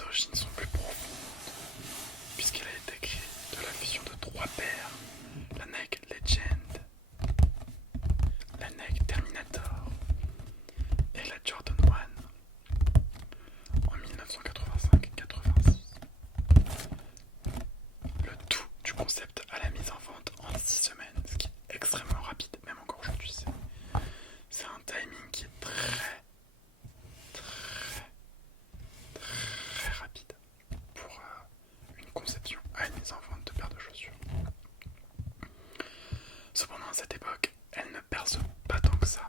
ses origines sont plus profondes, puisqu'elle a été créée de la fusion de trois paires, la Nike Legend, la Nike Terminator et la Jordan 1 en 1985-86. Le tout du concept à la mise en vente en 6 semaines, ce qui est extrêmement rapide, même encore aujourd'hui. C'est un timing qui est très rapide pour une conception à une mise en vente de paires de chaussures. Cependant, à cette époque, elle ne perce pas tant que ça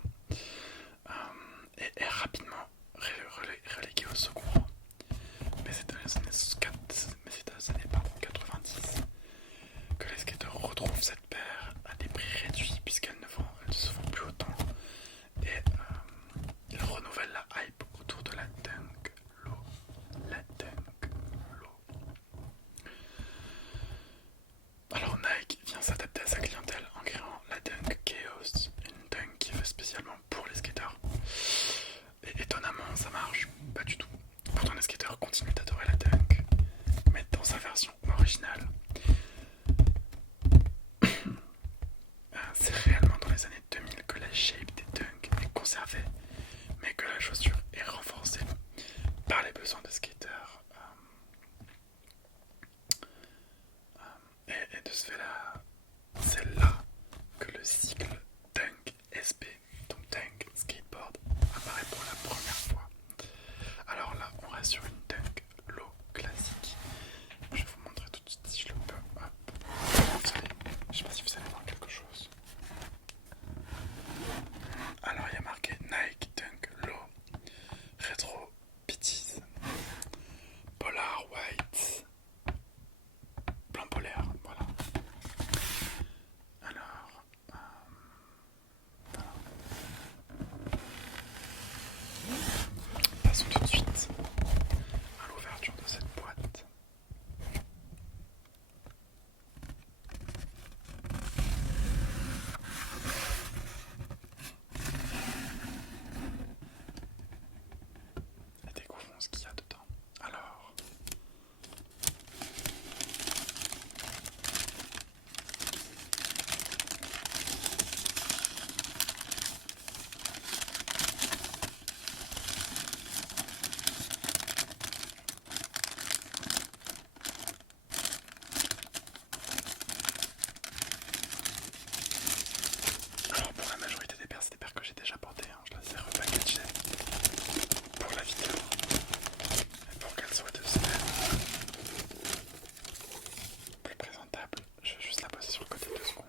et est rapidement reléguée au second rang. Mais c'est dans les années 90 que les skateurs retrouvent cette paire à des prix réduits puisqu'elle ne se vend plus autant et ils renouvellent la hype autour de la Dunk Low. Alors Nike vient s'adapter à sa clientèle en créant la Dunk Chaos, une Dunk qui est faite spécialement pour les skateurs. Et étonnamment, ça marche pas du tout. Pourtant les skateurs continuent d'adorer la Dunk, mais dans sa version originale. C'est réellement dans les années 2000 que la shape des Dunk est conservée, mais que la chaussure est renforcée par les besoins des skateurs. Et de ce fait-là, c'est là que le cycle Dunk SB, donc Dunk Skateboard, apparaît pour la première fois. Alors là, on reste sur une Dunk Low classique. Je vais vous montrer tout de suite si je le peux. Hop. Je sais pas si vous allez voir quelque chose. Alors il y a marqué Nike Dunk Low Retro Pitties Polar White blanc polaire, voilà. Alors voilà. Passons tout de suite à l'ouverture de cette boîte. Et découvrons ce qu'il y a dedans. Alors, pour la majorité des paires, c'est des paires que j'ai déjà portées. Je les ai repackagées pour la vidéo. Et pour qu'elles soient de semaine plus présentable, je vais juste la poser sur le côté 2 secondes.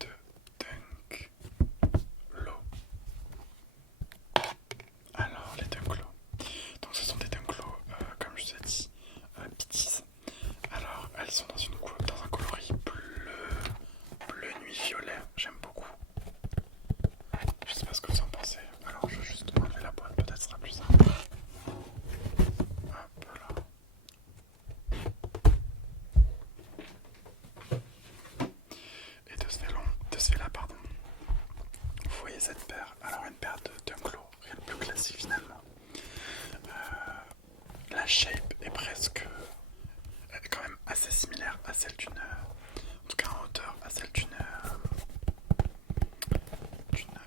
De Dunk Low. Alors les Dunk Low. Donc ce sont des Dunk Low, comme je vous ai dit, Pitties. Alors elles sont dans un coloris bleu nuit violet. J'aime beaucoup. Je sais pas ce que vous en pensez. Alors je vais juste enlever la boîte, peut-être ce sera plus simple. Hop là. Et de ce fait-là, pardon. Vous voyez cette paire. Alors une paire de Dunk Low, rien de plus classique finalement. La shape est quand même assez similaire à celle d'une, en tout cas en hauteur, à celle d'une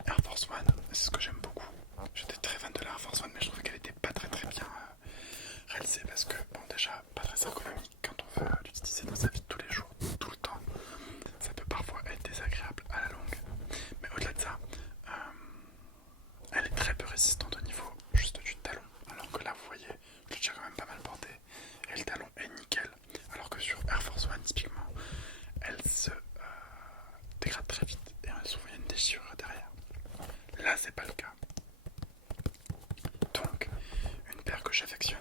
Air Force One. C'est ce que j'aime beaucoup. J'étais très fan de la Air Force One, mais je trouvais qu'elle était pas très bien réalisée parce que, bon, déjà pas très ergonomique quand on veut l'utiliser dans sa vie de tous les jours, tout le temps. Ça peut parfois être désagréable à la longue. Mais au-delà de ça, elle est très peu résistante au niveau juste du talon. Alors que là, vous voyez, je l'ai déjà quand même pas mal porté. Et le talon est nickel. Alors que sur Air Force One, typiquement, elle se dégrade très vite. Et souvent, il y a une déchirure derrière. Là, c'est pas le cas. Donc, une paire que j'affectionne.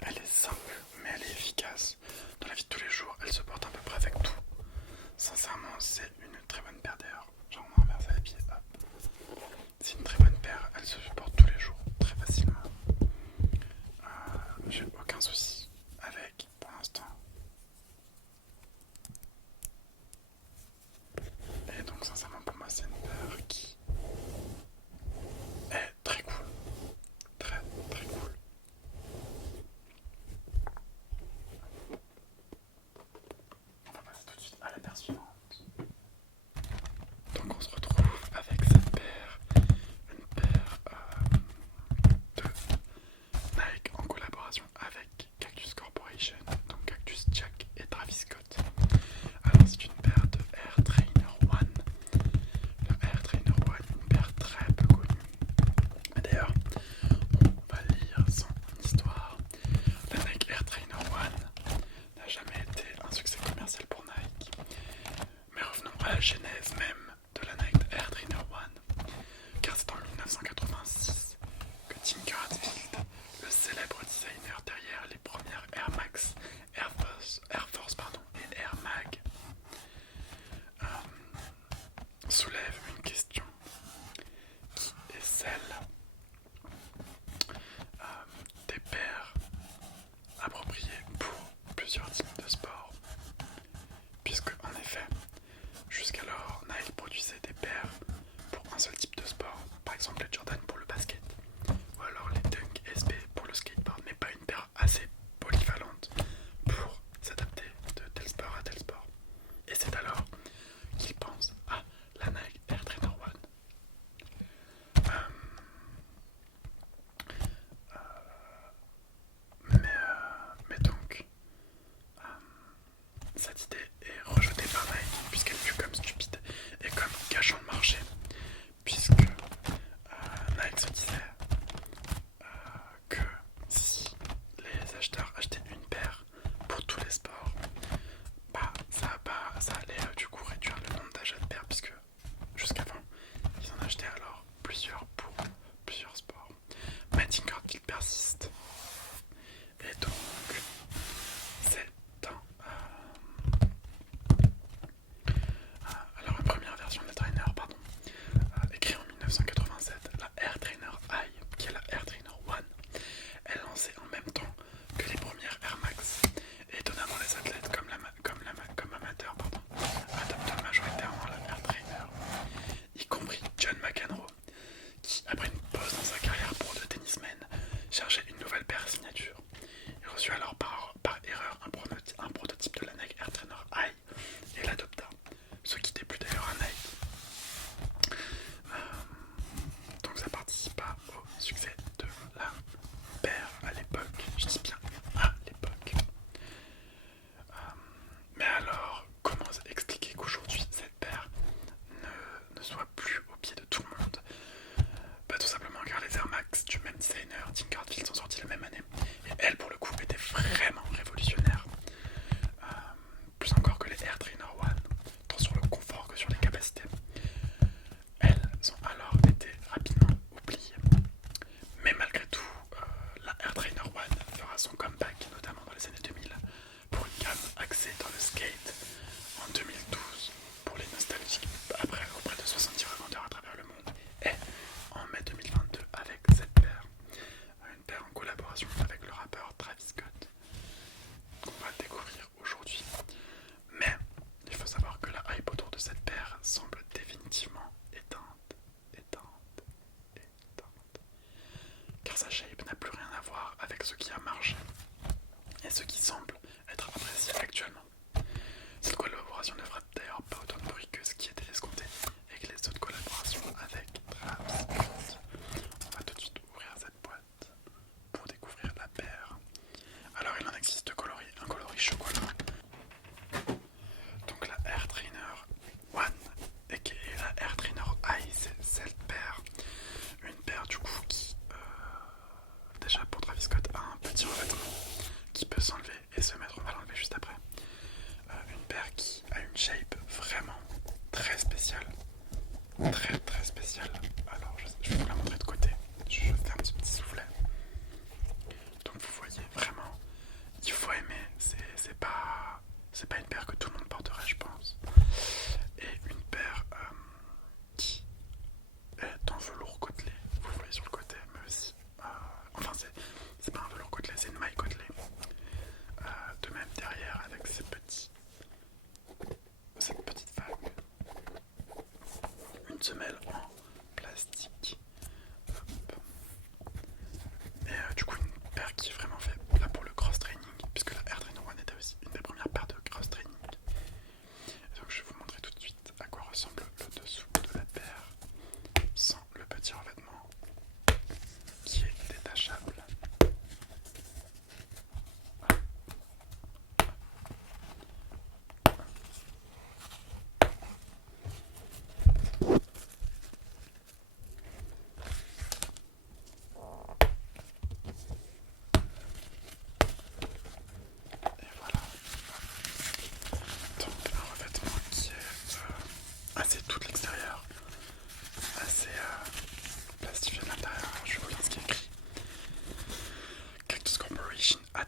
Elle est simple, mais elle est efficace. Dans la vie de tous les jours, elle se porte à peu près avec tout. Sincèrement, c'est une très bonne paire d'ailleurs. Genre, on renverse les pieds, hop. C'est une très bonne paire, elle se supporte tous les jours, très facilement. J'ai aucun souci avec pour l'instant. Et donc, sincèrement, pour moi, c'est une paire qui 1986 que Tinker Hatfield, le célèbre designer derrière les premières Air Max, Air Force et Air Mag, soulève une question qui est celle des paires appropriées pour plusieurs types de sports, puisque en effet, jusqu'alors Nike produisait des paires pour un seul type de sport, par exemple les Jordan pour le basket, ou alors les Dunk SB pour le skateboard, mais pas une paire assez polyvalente pour s'adapter de tel sport à tel sport. Et c'est alors qu'ils pensent à la Nike Air Trainer One. Mais donc, cette idée est rejetée par Nike puisqu'elle est vue comme stupide et comme gâchant le marché, puisque Nike se disait que si les acheteurs achetaient une paire pour tous les sports, ça allait du coup réduire le nombre d'achats de paires, puisque jusqu'avant ils en achetaient alors plusieurs pour plusieurs sports. Mais Tinker persiste, et donc c'est alors une première version de la trainer, écrite en 1987, la Air Trainer I, qui est la Air Trainer One, est lancée en même temps que les premières Air Max, et étonnamment les athlètes comme amateurs adoptent majoritairement la Air Trainer, y compris John McEnroe, qui après une pause dans sa carrière pro de tennisman cherchait une nouvelle paire signature. Il reçut alors par erreur un prototype de la Nike Air Trainer I et l'adopta, ce qui débute d'ailleurs à Nike. Donc ça participa au succès de la paire à l'époque, je dis bien à l'époque. Mais alors, comment expliquer qu'aujourd'hui cette paire ne soit plus au pied de tout le monde? Tout simplement car les Air Max du même designer, Tinker Hatfield, sont sortis la même année, et elles pour le coup étaient vraiment révolutionnaires, plus encore que les Air Trainer One, tant sur le confort que sur les capacités. Elles ont alors été rapidement oubliées, mais malgré tout, la Air Trainer One fera son comeback, notamment dans les années 2000, pour une gamme axée dans le skate en 2012 pour les nostalgiques, après auprès de 70 revendeurs à travers le monde, et en mai 2022 avec cette paire, une paire en collaboration avec le rappeur Travis Scott, qu'on va découvrir aujourd'hui. Mais il faut savoir que la hype autour de cette paire semble définitivement éteinte, car sa shape n'a plus rien à voir avec ce qui a marché et ce qui semble être apprécié actuellement. Cette collaboration ne fera d'ailleurs pas autant de bruit que ce qui était escompté avec les autres collaborations avec Travis Scott. On va tout de suite ouvrir cette boîte pour découvrir la paire. Alors il en existe deux coloris, un coloris chocolat, donc la Air Trainer One et la Air Trainer I, c'est cette paire, une paire du coup qui déjà pour Travis Scott a un petit revêtement qui peut s'enlever et se mettre, on va l'enlever juste après. Une paire qui a une shape vraiment très spéciale, très spéciale. Alors je vais vous la montrer de côté, je ferme ce petit soufflet. Donc vous voyez vraiment, il faut aimer, c'est pas une paire que tout le monde porterait je pense. Et une paire qui est en velours côtelé, vous voyez sur le côté, mais aussi, enfin c'est pas un velours côtelé, c'est une maille côtelée. De même derrière avec cette petite vague, une semelle en plastique. Hop. Et du coup une paire qui est vraiment faite là pour le cross training, puisque la Air Trainer One était aussi une des premières paires de cross training. Et donc je vais vous montrer tout de suite à quoi ressemble le dessous de la paire sans le petit revêtement qui est détachable.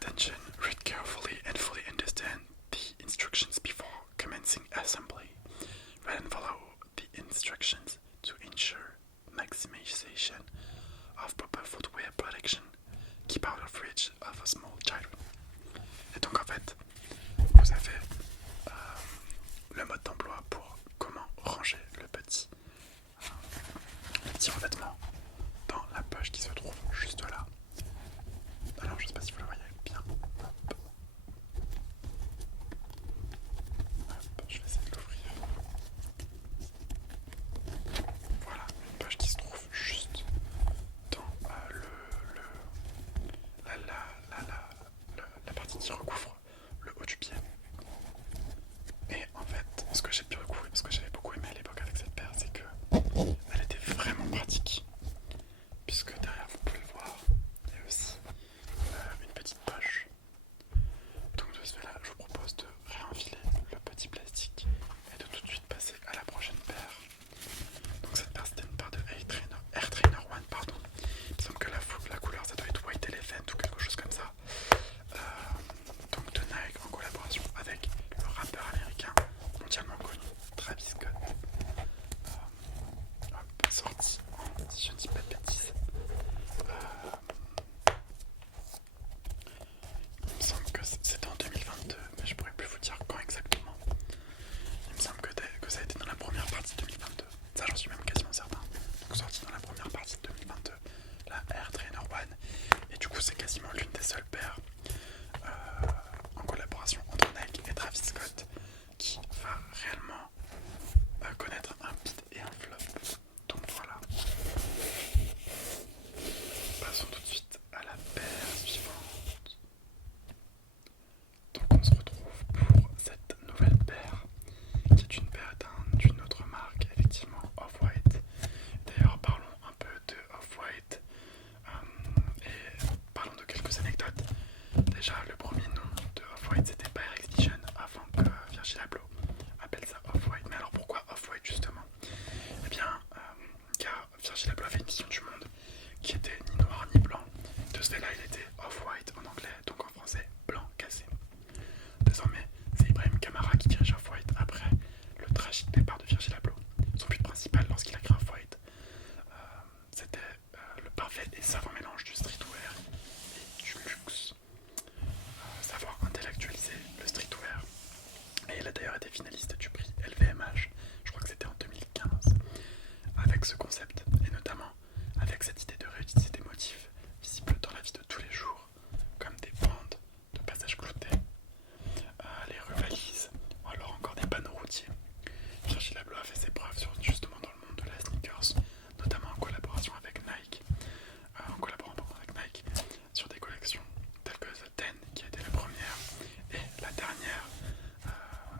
attention, read carefully and fully understand the instructions before commencing assembly. Read and follow the instructions to ensure maximization of proper footwear protection. Keep out of reach of a small child. Et donc en fait, vous avez le mode d'emploi pour comment ranger le petit revêtement dans la poche qui se trouve juste là. Alors je sais pas si vous le voyez bien. Hop. Hop, je vais essayer de l'ouvrir. Voilà, une poche qui se trouve juste dans la partie qui recouvre le haut du pied. Et en fait, ce que j'avais beaucoup aimé à l'époque avec cette paire, c'est que elle était vraiment pratique, puisque derrière vous pouvez le voir, il y a aussi une petite poche. Donc de ce fait là, je vous propose de réenfiler le petit plastique et de tout de suite passer à la prochaine paire. Donc cette paire, c'était une paire de Air Trainer One, pardon. Il me semble que la couleur ça doit être White Elephant ou quelque chose comme ça. Donc de Nike en collaboration avec le rappeur américain mondialement connu Travis Scott. Sorti en, si je ne dis pas de bêtises, il me semble que c'était en 2022, mais je pourrais plus vous dire quand exactement. Il me semble que ça a été dans la première partie de 2022, ça j'en suis même quasiment certain. Donc sorti dans la première partie de 2022, la Air Trainer One, et du coup c'est quasiment l'une des seules paires en collaboration entre Nike et Travis Scott qui va réellement connaître un beat et un flop. Donc voilà. Passons tout de suite à la paire suivante. Donc on se retrouve pour cette nouvelle paire qui est une paire d'une autre marque, effectivement Off-White. D'ailleurs parlons un peu de Off-White et parlons de quelques anecdotes. Déjà le premier nom de Off-White c'était Pyrex Vision avant que Virgil Abloh appelle ça Off-White. Mais alors pourquoi Off-White justement? Eh bien car Virgil Abloh avait une vision du monde qui était ni noir ni blanc. De ce fait-là, il était off-white en anglais, donc en français, blanc cassé. Désormais, c'est Ibrahim Kamara qui dirige Off-White après le tragique départ de Virgil Abloh. Son but principal lorsqu'il a créé Off-White, c'était le parfait et savant mélange du streetwear et du luxe. Savoir intellectualiser le streetwear. Et il a d'ailleurs été finaliste du prix LVMH, je crois que c'était en 2015, avec ce concept, et notamment avec cette idée de réutiliser des motifs visibles dans la vie de tous les jours, comme des bandes de passage cloutés, les rues valises, ou alors encore des panneaux routiers. Virgil Abloh a fait ses preuves justement dans le monde de la sneakers, notamment en collaboration avec Nike, sur des collections telles que The Ten, qui a été la première, et la dernière,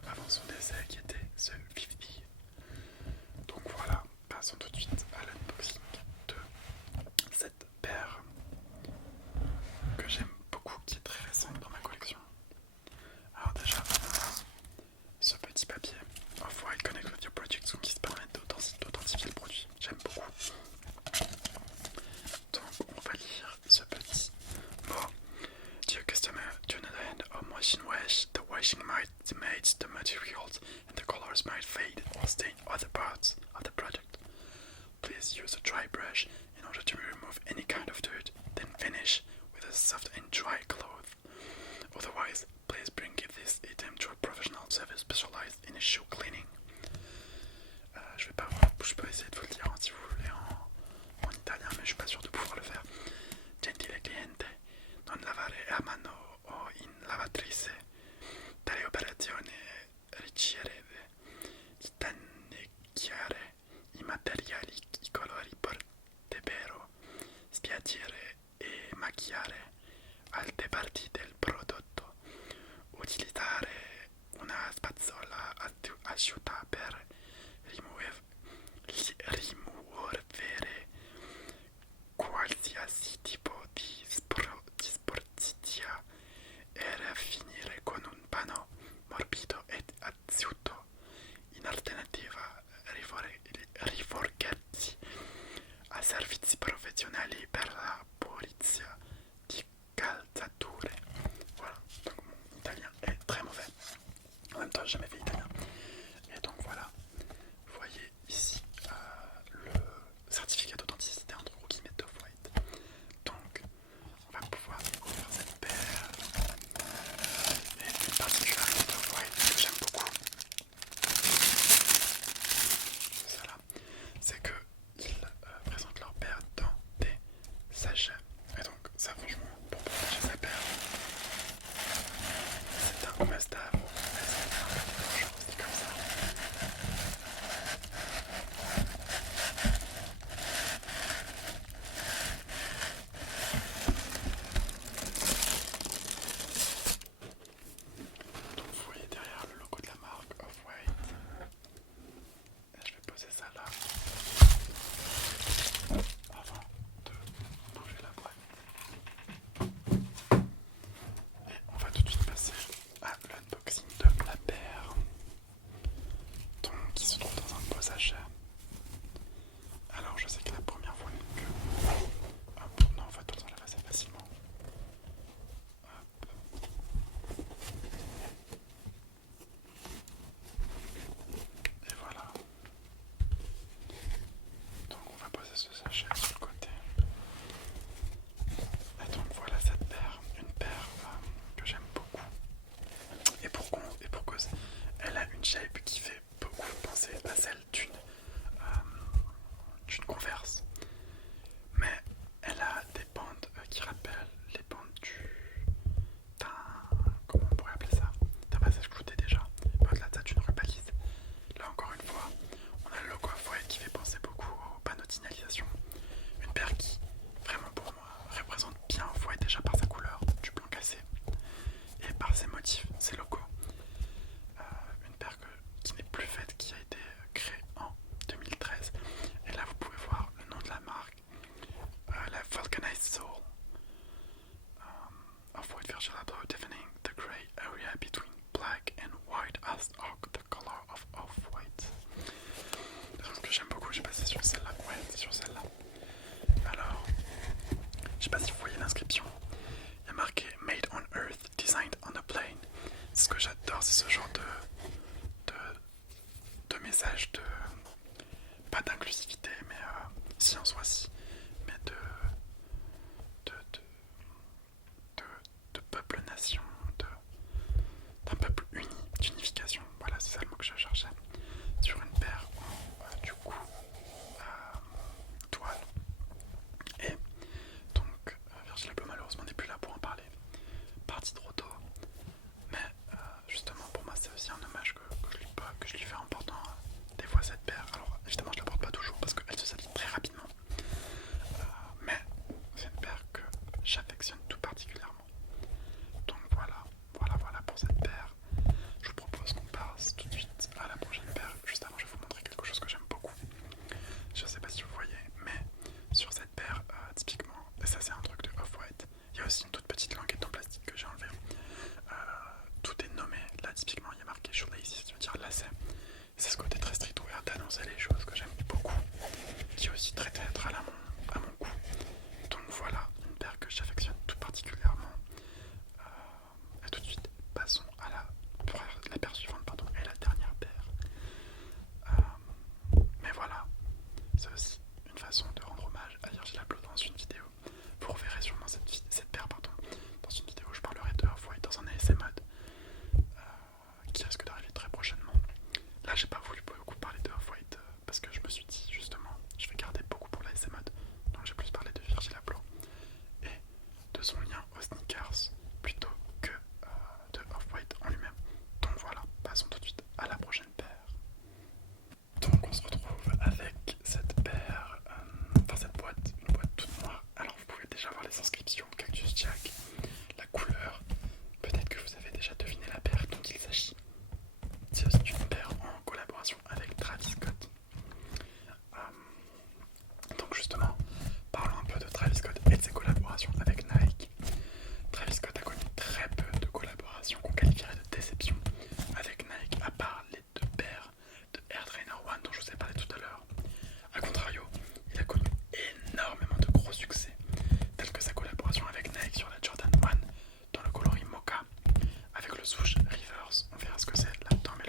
avant son décès, qui était The 50. Donc voilà, passons tout de suite à l'unboxing de cette paire que j'aime beaucoup, qui est très récente dans ma collection. Alors déjà, ce petit papier Off-White Connect with your projects qui se permet d'authentifier le produit. J'aime beaucoup. Donc on va lire ce petit mot. Dear customer, do not hand or machine wash. The washing might damage the materials and the colors might fade or stain other parts of the product. Please use a dry brush in order to remove any kind of dirt, then finish with a soft and dry cloth. Otherwise, please bring this item to a professional service specialized in shoe cleaning. Je peux essayer de vous le dire si vous voulez en italien, mais je suis pas sûr de pouvoir le faire. Gentile cliente, non lavare a mano o in lavatrice. Tale operazione richiede di danneggiare i materiali, i colori potrebbero spiaccere e macchiare alte parti del prodotto. Utilizzare una spazzola asciutta per rimuovere qualsiasi tipo di sporcizia e finire con un panno morbido ed asciutto. In alternativa, rivolgersi a servizi professionali per la pulizia di calzature. jamais fait italien. Et donc voilà, vous voyez ici le certificat d'authenticité entre guillemets d'Off-White. Donc on va pouvoir découvrir cette paire. Et une particularité d'Off-White que j'aime beaucoup, c'est qu'ils présentent leur paire dans des sachets. Et donc ça franchement, pour protéger sa paire, c'est un must-have. C'est un peu dangereux, c'est comme ça. Donc vous voyez derrière le logo de la marque Off-White. Et je vais poser ça là avant de bouger la boîte. Et on va tout de suite passer à l'unboxing de la paire, donc, qui se trouve dans un beau sachet. Alors je sais que la première fois que... Hop, non, en fait on s'enlève assez facilement. Hop. Et voilà. Donc on va poser ce sachet sur le côté. Et donc voilà cette paire, une paire que j'aime beaucoup. Et pour cause, elle a une shape qui fait beaucoup penser à celle d'une Converse. Mais elle a des bandes qui rappellent les bandes d'un... Comment on pourrait appeler ça? D'un passage clouté déjà. Mais au-delà de ça, d'une rubalise. Là encore une fois, on a le logo Off-White qui fait penser beaucoup aux panneaux de signalisation. Une paire qui, vraiment pour moi, représente bien Off-White déjà par sa couleur, du blanc cassé, et par ses motifs, ses logos. Une paire qui n'est plus faite, qui a été créée en 2013. Et là vous pouvez voir le nom de la marque, la Vulcanized Soul. Off-White Virgil Abloh defining the grey area between black and white as the color of Off-White. Ce que j'aime beaucoup, j'ai passé sur celle-là. Ouais, c'est sur celle-là. Alors, je sais pas si vous voyez l'inscription. Il y a marqué Made on Earth, Designed on a Plane. C'est ce que j'adore, c'est ce genre de message de... Pas d'inclusivité, mais si en soi si. Mais de peuple-nation, d'un peuple uni, d'unification. Voilà, c'est ça le mot que je cherchais. Sur une paire en, du coup, toile. Et donc, Virgil Abloh malheureusement n'est plus là pour en parler. Parti trop tôt. Mais justement, pour moi, c'est aussi un hommage que je lui fais en portant des fois cette paire. Alors, évidemment, je la porte pas toujours parce qu'elle se salit très rapidement. Mais c'est une paire que j'affectionne tout particulièrement. Donc voilà pour cette paire. Je vous propose qu'on passe tout de suite à la prochaine paire. Juste avant, je vais vous montrer quelque chose que j'aime beaucoup. Je sais pas si vous voyez, mais sur cette paire, typiquement, et ça c'est un truc de Off-White, il y a aussi une toute petite languette en plastique que j'ai enlevée. Tout est nommé. Là, typiquement, il y a marqué shoelaces, ça veut dire lacet. C'est ce côté très streetwear d'annoncer les choses que j'aime beaucoup, qui est aussi très théâtral à mon goût. Donc voilà, une paire que j'affectionne tout particulièrement. Et tout de suite, passons à la paire suivante, pardon, et la dernière paire. Mais voilà, c'est aussi une façon de rendre hommage à Virgil Abloh dans une vidéo. Vous reverrez sûrement cette paire, pardon, dans une vidéo où je parlerai de Off-White dans un ASM mode qui risque d'arriver très prochainement. Là, j'ai pas voulu beaucoup parler de Off-White parce que je me suis dit justement, je vais garder beaucoup pour l'ASM mode, donc j'ai plus parlé de Virgil Abloh et de son lien aux sneakers plutôt que de Off-White en lui-même. Donc voilà, passons tout de suite à la prochaine paire. Donc on se retrouve avec cette paire, enfin cette boîte, une boîte toute noire. Alors vous pouvez déjà voir les inscriptions Cactus Jack, la couleur, peut-être que vous avez déjà deviné la paire dont il s'agit. C'est aussi une paire en collaboration avec Travis Scott. Donc justement, parlons un peu de Travis Scott et de ses collaborations avec Nike. Travis Scott a connu très peu de collaborations qu'on qualifierait de déception avec Nike, à part les deux paires de Air Trainer One dont je vous ai parlé tout à l'heure. A contrario, il a connu énormément de gros succès, tels que sa collaboration avec Nike sur la Jordan 1 dans le coloris Mocha, avec le swoosh reverse, on verra ce que c'est là-dedans, mais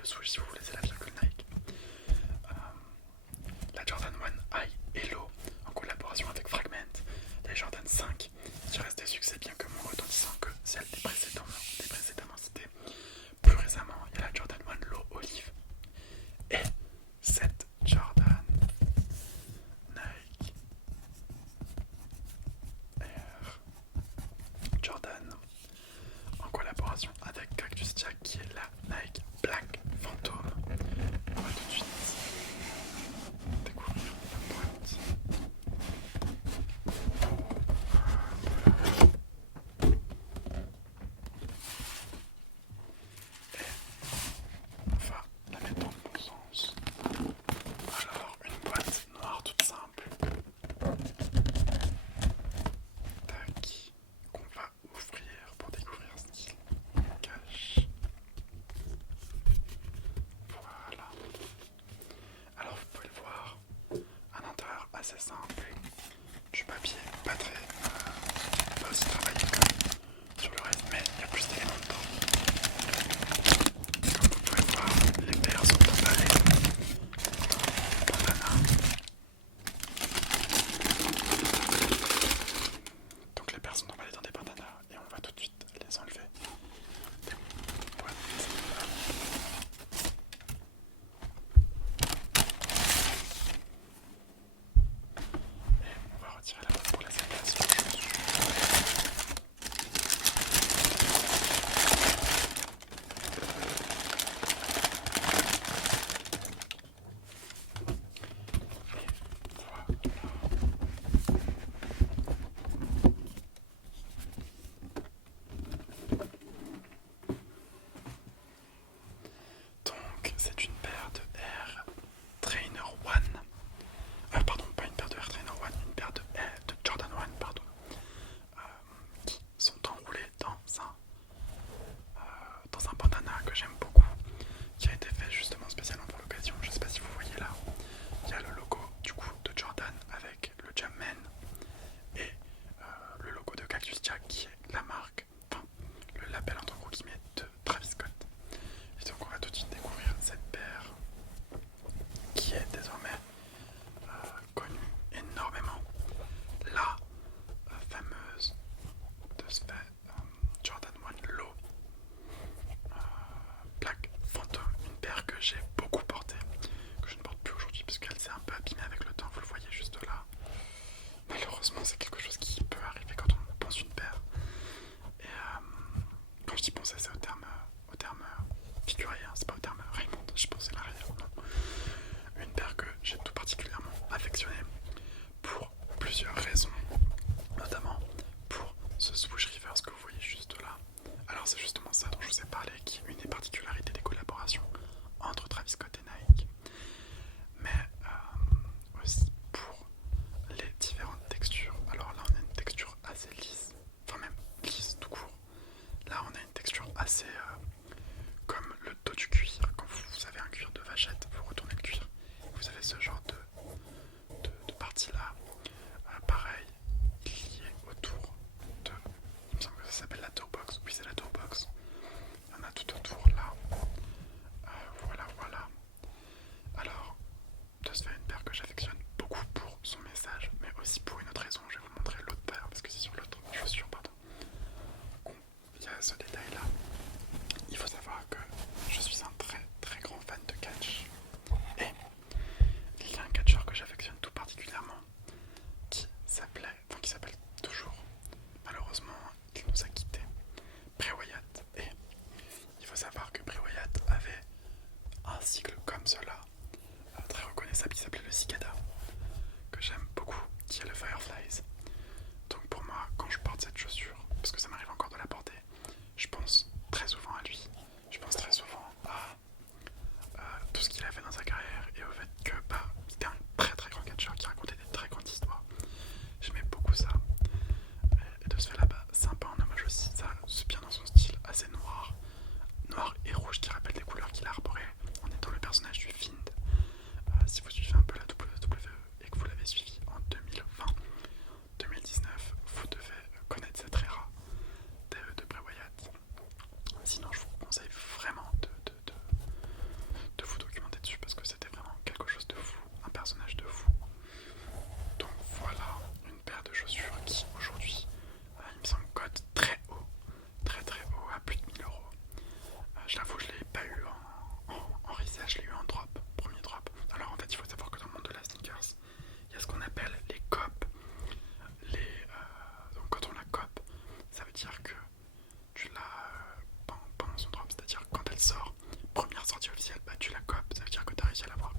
qui est la Nike Black Phantom. On va tout de suite découvrir la boîte. Et on va la mettre dans le bon sens. Alors, une boîte noire toute simple. Tac. Qu'on va ouvrir pour découvrir ce qu'il cache. Voilà. Alors vous pouvez le voir, un intérieur assez simple, du papier pas très, pas aussi travaillé que sur le reste, mais il y a plus d'éléments dedans. Comme vous pouvez voir, les paires sont emballées dans bandana. Donc les paires sont emballées dans des bandanas et on va tout de suite les enlever. Des boîtes. On va retirer la boîte pour laisser place aux chaussures. Et voilà. Donc c'est une paire de Air Trainer One. Pardon, pas une paire de Air Trainer One, une paire de Jordan One, pardon, qui sont enroulés dans un bandana que j'aime beaucoup, qui a été fait justement spécialement pour l'occasion. Je sais pas si vous voyez là, il y a le logo du coup de Jordan avec le Jumpman et le logo de Cactus Jack qui est la marque, enfin le label entre gros guillemets de Travis Scott. Et donc on va tout de suite découvrir cette paire qui est désormais connue énormément, la fameuse de ce fait Jordan 1 Low Black Phantom, une paire que j'ai beaucoup portée, que je ne porte plus aujourd'hui parce qu'elle s'est un peu abîmée avec le temps, vous le voyez juste là. Malheureusement c'est quelque chose qui peut arriver quand on pense une paire. Et quand je dis penser, c'est au terme figuré, hein, c'est pas au terme Raymond, je pensais l'arrière, non. Une paire que j'ai tout particulièrement affectionnée pour plusieurs raisons, notamment pour ce swoosh reverse que vous voyez juste là. Alors c'est justement ça dont je vous ai parlé, qui est une des particularités des collaborations entre Travis Scott et Nike, mais aussi pour les différentes textures. Alors là on a une texture assez lisse, enfin même lisse tout court. Là on a une texture assez comme le dos du cuir. Quand vous avez un cuir de vachette, vous retournez le cuir, vous avez ce genre de partie là. Pareil, si elle bat, tu la copes. Ça veut dire que tu as réussi à l'avoir